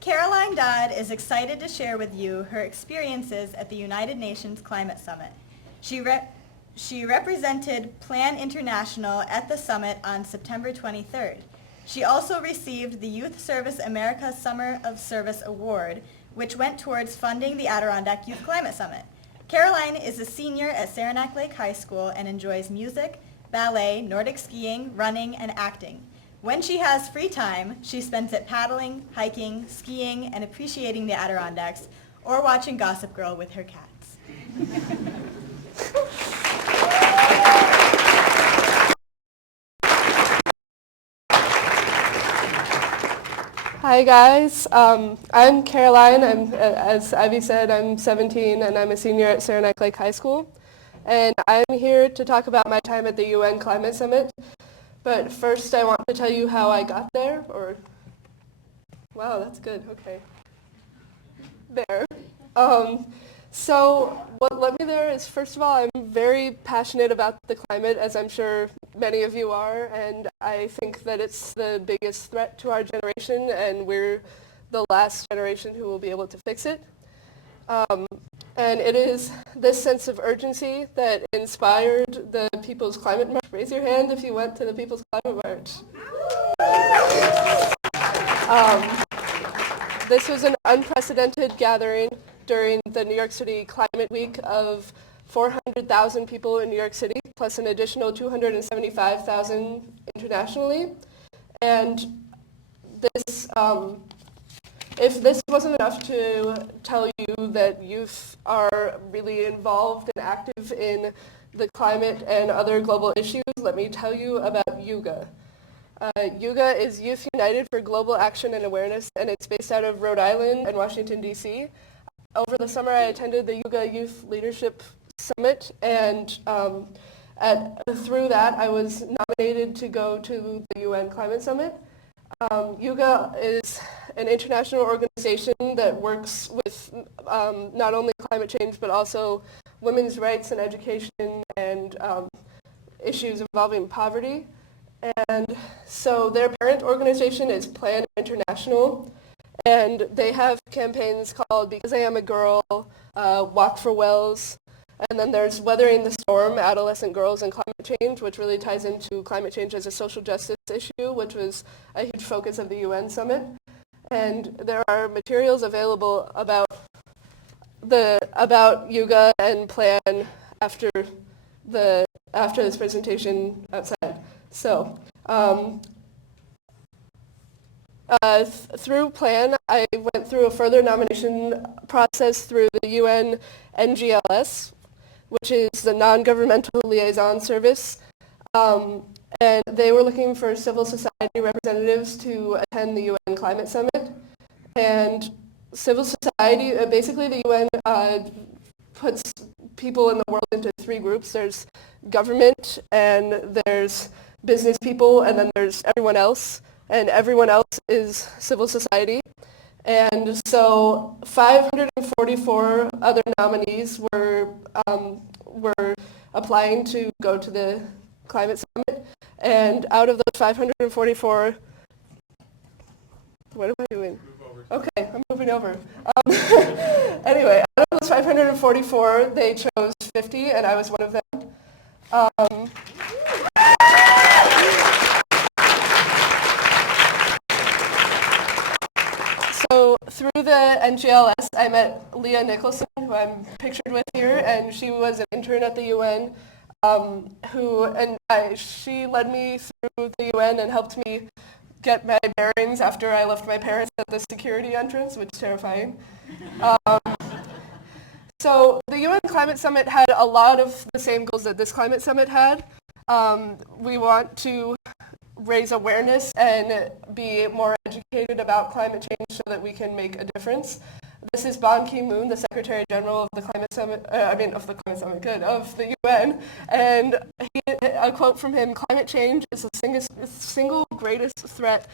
Caroline Dodd is excited to share with you her experiences at the United Nations Climate Summit. She represented Plan International at the summit on September 23rd. She also received the Youth Service America Summer of Service Award, which went towards funding the Adirondack Youth Climate Summit. Caroline is a senior at Saranac Lake High School and enjoys music, ballet, Nordic skiing, running, and acting. When she has free time, she spends it paddling, hiking, skiing, and appreciating the Adirondacks, or watching Gossip Girl with her cats. Hi guys, I'm Caroline. As Ivy said, I'm 17 and I'm a senior at Saranac Lake High School. And I'm here to talk about my time at the UN Climate Summit. But first I want to tell you how I got there, wow, that's good, okay. There. So what led me there is, first of all, I'm very passionate about the climate, as I'm sure many of you are, and I think that it's the biggest threat to our generation, and we're the last generation who will be able to fix it. And it is this sense of urgency that inspired the People's Climate March. Raise your hand if you went to the People's Climate March. This was an unprecedented gathering during the New York City Climate Week of 400,000 people in New York City, plus an additional 275,000 internationally. And this, if this wasn't enough to tell you that youth are really involved and active in the climate and other global issues, let me tell you about YUGA. YUGA is Youth United for Global Action and Awareness, and it's based out of Rhode Island and Washington, D.C. Over the summer, I attended the YUGA Youth Leadership Summit, and through that, I was nominated to go to the UN Climate Summit. YUGA is an international organization that works with not only climate change, but also women's rights and education and issues involving poverty. And so their parent organization is Plan International, and they have campaigns called Because I Am a Girl, Walk for Wells, and then there's Weathering the Storm, Adolescent Girls and Climate Change, which really ties into climate change as a social justice issue, which was a huge focus of the UN Summit. And there are materials available about YUGA and Plan after this presentation outside. So through Plan, I went through a further nomination process through the UN NGLS, which is the Non-Governmental Liaison Service. And they were looking for civil society representatives to attend the UN Climate Summit. And civil society, basically the UN puts people in the world into three groups. There's government, and there's business people, and then there's everyone else. And everyone else is civil society. And so 544 other nominees were applying to go to the Climate Summit. And out of those 544, what am I doing? Okay, I'm moving over. Anyway, out of those 544, they chose 50, and I was one of them. So through the NGLS, I met Leah Nicholson, who I'm pictured with here, and she was an intern at the UN, she led me through the UN and helped me get my bearings after I left my parents at the security entrance, which is terrifying. So the UN Climate Summit had a lot of the same goals that this Climate Summit had. We want to raise awareness and be more educated about climate change so that we can make a difference. This is Ban Ki-moon, the Secretary General of the Climate Summit, of the UN, and a quote from him: "Climate change is the single greatest threat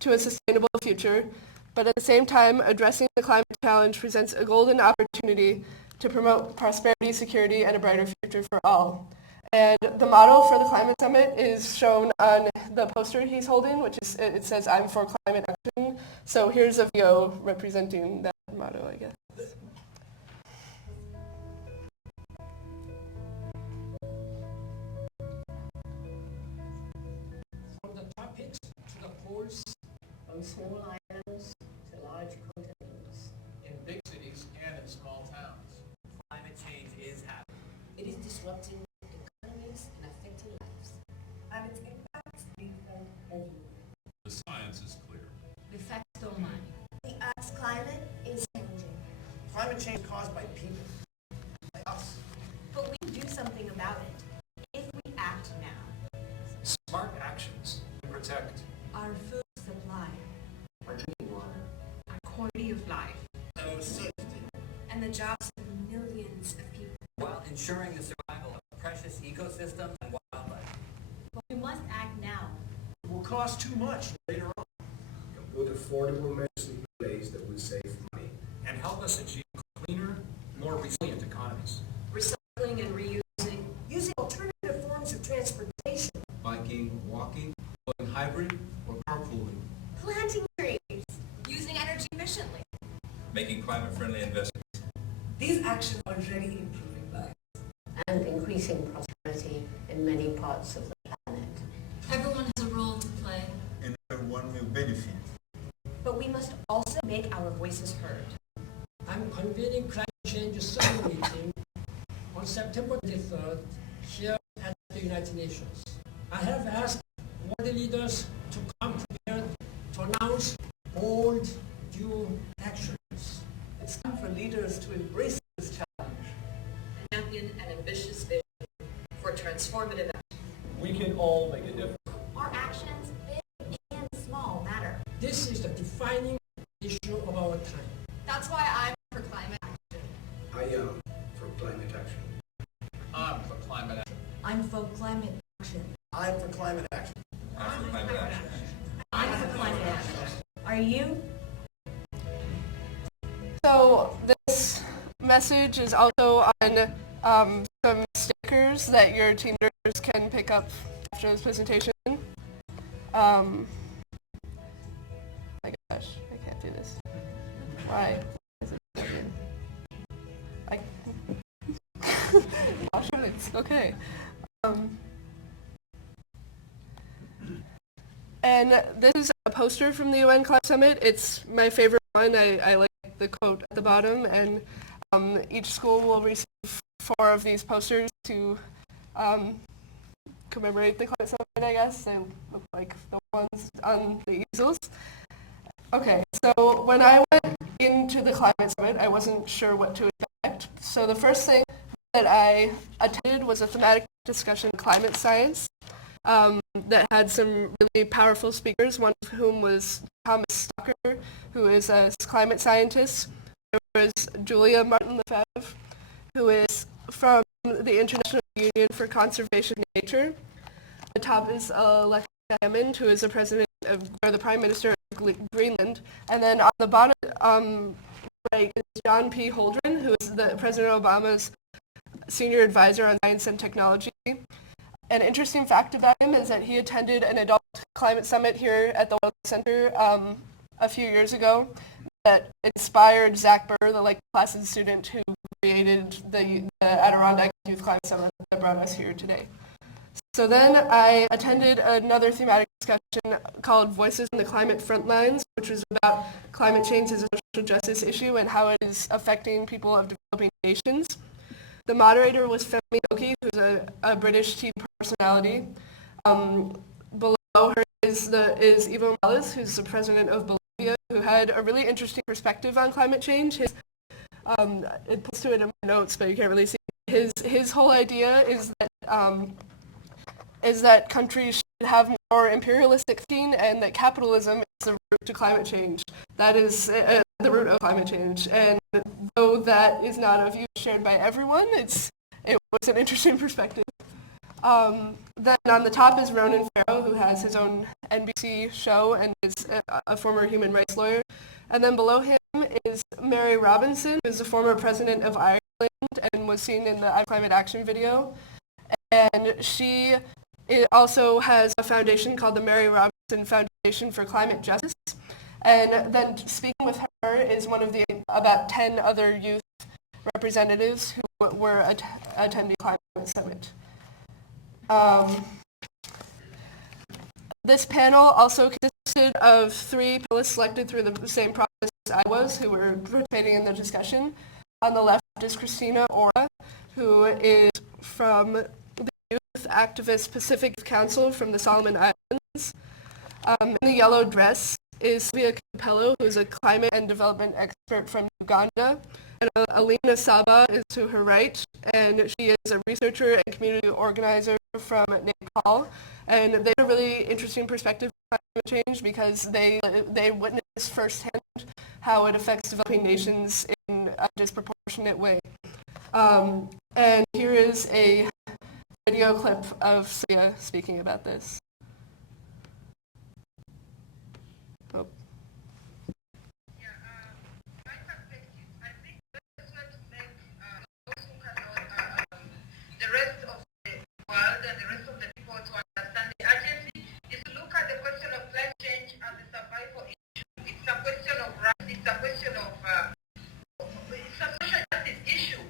to a sustainable future, but at the same time, addressing the climate challenge presents a golden opportunity to promote prosperity, security, and a brighter future for all." And the motto for the Climate Summit is shown on the poster he's holding, which is, it says, "I'm for climate action." So here's a video representing that motto, I guess. From the tropics to the poles, from small islands to large continents. in big cities and in small towns. Climate change is happening. It is disrupting economies and affecting lives. And its impacts be felt everywhere. The science is clear. The facts don't lie. The Earth's climate is changing. Climate change caused by people, by us. But we can do something about it if we act now. Smart actions protect Our food supply Our drinking water. our quality of life So safety. and the jobs of millions of people. While ensuring the survival of precious ecosystems and wildlife. But we must act now. It will cost too much later on and put affordable measures in place that will save money. and help us achieve cleaner, more resilient economies. Recycling and reusing. Using alternative forms of transportation. Biking, walking, going hybrid, or carpooling. Planting trees. Using energy efficiently. Making climate-friendly investments. These actions are already improving lives. And increasing prosperity in many parts of the planet. Everyone has a role to play. And everyone will benefit. But we must also make our voices heard. I'm convening Climate Change Summit meeting on September 23rd here at the United Nations. I have asked world leaders to come prepared to announce bold, due actions. It's time for leaders to embrace this challenge. Champion an ambitious vision for transformative action. We can all make a difference. Our actions, big and small, matter. This is the defining issue of our time. That's why I'm for climate action. I am for climate action. I'm for climate action. I'm for climate action. I'm for climate action. I'm for climate action. I'm for climate action. Are you? So this message is also on some stickers that your team leaders can pick up after this presentation. My gosh, I can't do this. Why? Is it broken? Gosh, it's okay. And this is a poster from the UN Climate Summit. It's my favorite one. I like the quote at the bottom, and each school will receive 4 of these posters to commemorate the Climate Summit, I guess. They look like the ones on the easels. Okay, so when I went into the Climate Summit, I wasn't sure what to expect. So the first thing that I attended was a thematic discussion, climate science, that had some really powerful speakers, one of whom was Thomas Stocker, who is a climate scientist. There was Julia Martin-Lefebvre, who is from the International Union for Conservation of Nature. At the top is Alexa Hammond, who is the Prime Minister of Greenland. And then on the bottom right is John P. Holdren, who is the President Obama's senior advisor on science and technology. An interesting fact about him is that he attended an adult climate summit here at the World Center a few years ago that inspired Zach Burr, the Placid student who created the Adirondack Youth Climate Summit that brought us here today. So then I attended another thematic discussion called Voices in the Climate Frontlines, which was about climate change as a social justice issue and how it is affecting people of developing nations. The moderator was Femi Oki, who's a British TV personality. Below her is Evo Morales, who's the president of Bolivia, who had a really interesting perspective on climate change. It points to it in my notes, but you can't really see. His whole idea is that countries should have more imperialistic thinking and that capitalism is the root to climate change. That is the root of climate change. And though that is not a view shared by everyone, it was an interesting perspective. Then on the top is Ronan Farrow, who has his own NBC show and is a former human rights lawyer. And then below him is Mary Robinson, who is the former president of Ireland and was seen in the Climate Action video. And she also has a foundation called the Mary Robinson Foundation for Climate Justice. And then speaking with her is one of the about 10 other youth representatives who were attending Climate Summit. This panel also consisted of 3 panelists selected through the same process as I was, who were participating in the discussion. On the left is Christina Ora, who is from the Youth Activist Pacific Council from the Solomon Islands. In the yellow dress is Sylvia Capello, who is a climate and development expert from Uganda. And Alina Saba is to her right, and she is a researcher and community organizer from Nepal. And they have a really interesting perspective on climate change because they witness firsthand how it affects developing nations in a disproportionate way. And here is a video clip of Sylvia speaking about this. Oh. The rest of the world and the rest of the people to understand the urgency is to look at the question of climate change as a survival issue. It's a question of rights, it's a question of, it's a social justice issue.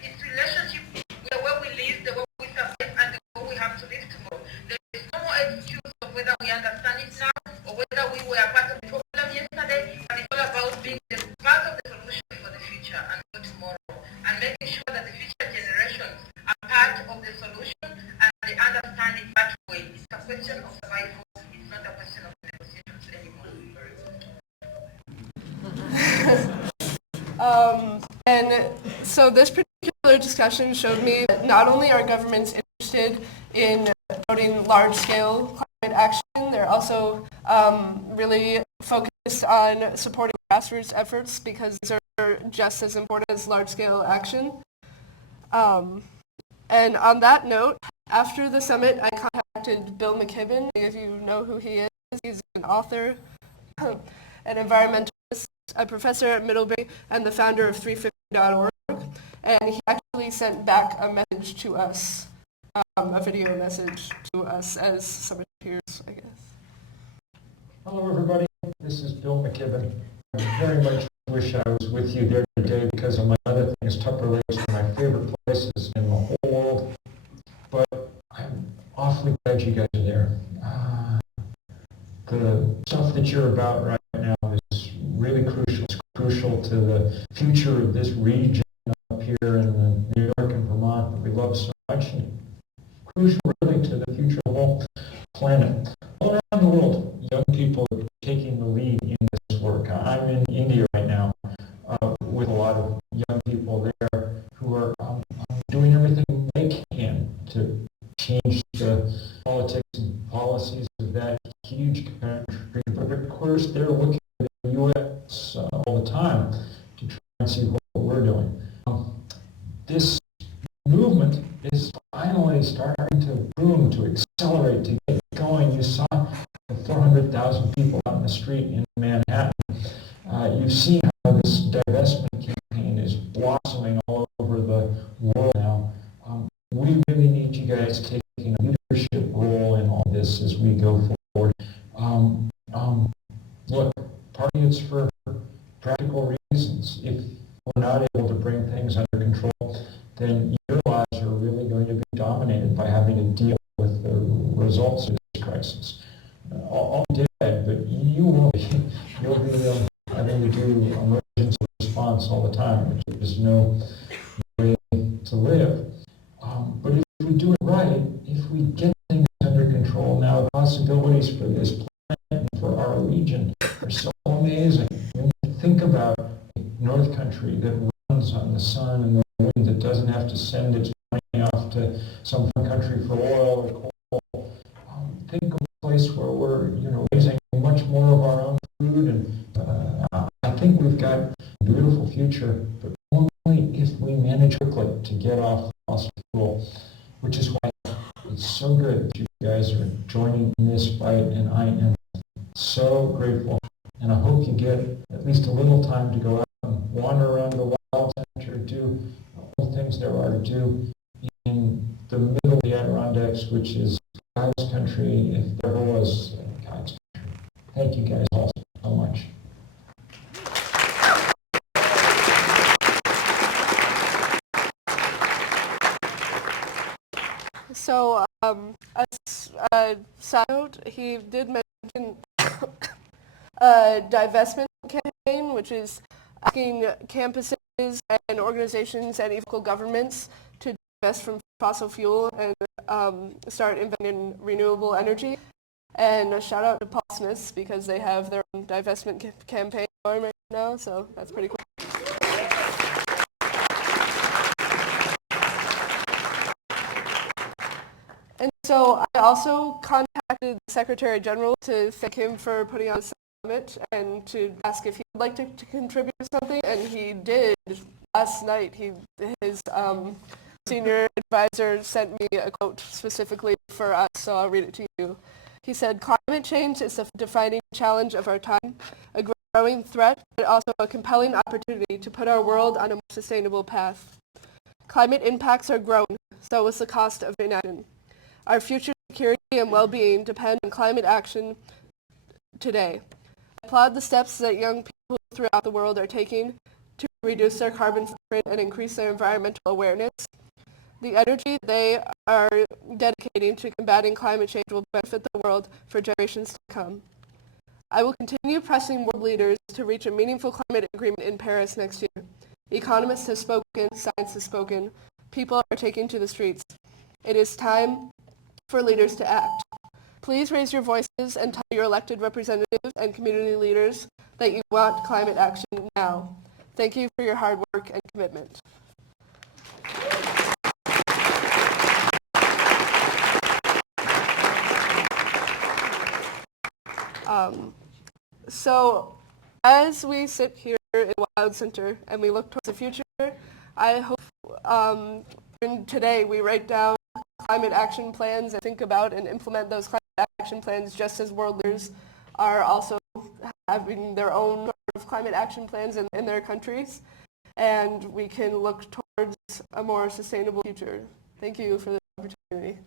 It's relationship with the way we live, the way we survive, and the way we have to live tomorrow. There is no more excuse of whether we understand it now or whether we were part of the problem yesterday, but it's all about being part of the solution for the future and for tomorrow, and making sure that the future generations are part of the solution and they understand it that way. It's a question of survival, it's not a question of negotiations anymore. And so this particular discussion showed me that not only are governments interested in promoting large-scale climate action, they're also really focused on supporting grassroots efforts because these are just as important as large-scale action. And on that note, after the summit, I contacted Bill McKibben. If you know who he is, he's an author, an environmentalist, a professor at Middlebury, and the founder of 350.org. And he actually sent back a message to us, a video message to us as summit peers, I guess. Hello, everybody. This is Bill McKibben. I very much wish I was with you there today because, among other things, Tupper Lake is one of my favorite places in the whole world. But I'm awfully glad you guys are there. The stuff that you're about right now is really crucial. It's crucial to the future of this region up here in New York and Vermont that we love so much, and crucial really to the future of the whole planet. All around the world, young people are taking the lead in this work. I'm in India right now with a lot of young people there who are doing everything they can to change the politics and policies of that huge country. But of course, they're looking at the U.S. All the time to try and see what we're doing. This movement is finally starting to boom, to accelerate, to get going. You saw the 400,000 people out in the street in Manhattan. You've seen how this divestment campaign is blossoming all over the world now. We really need you guys taking a leadership role in all this as we go forward. Look, part of it's for practical reasons. If we're not able to bring things under control, then your lives are really going to be dominated by having to deal with the results of this crisis. I'll be dead, but you won't be. You'll be having to do emergency response all the time, which is no way to live. But if we do it right, if we get things under control now, the possibilities for this planet and for our region are so amazing. When you think about a North Country that runs on the sun and the wind, that doesn't have to send its money off to some foreign country for oil or coal, think of a place where we're raising much more of our own food, and I think we've got a beautiful future, but only if we manage quickly to get off fossil fuel, which is why it's so good that you guys are joining in this fight, and I am so grateful. And I hope you get at least a little time to go out and wander around the Wild Center, do all the things there are to do in the middle of the Adirondacks, which is God's country, if there was God's country. Thank you guys all so much. a side note, he did mention a divestment campaign, which is asking campuses and organizations and local governments to divest from fossil fuel and start investing in renewable energy. And a shout out to Paul Smiths because they have their own divestment campaign going right now, so that's pretty cool. And so I also contacted the Secretary General to thank him for putting on the summit and to ask if he would like to contribute something, and he did last night. His senior advisor sent me a quote specifically for us, so I'll read it to you. He said, "Climate change is a defining challenge of our time, a growing threat, but also a compelling opportunity to put our world on a more sustainable path. Climate impacts are growing, so is the cost of inaction. Our future security and well-being depend on climate action today. I applaud the steps that young people throughout the world are taking to reduce their carbon footprint and increase their environmental awareness. The energy they are dedicating to combating climate change will benefit the world for generations to come. I will continue pressing world leaders to reach a meaningful climate agreement in Paris next year. Economists have spoken, science has spoken, people are taking to the streets. It is time for leaders to act. Please raise your voices and tell your elected representatives and community leaders that you want climate action now. Thank you for your hard work and commitment." So as we sit here in Wild Center and we look towards the future, I hope today we write down climate action plans and think about and implement those climate action plans just as world leaders are also having their own sort of climate action plans in their countries, and we can look towards a more sustainable future. Thank you for the opportunity.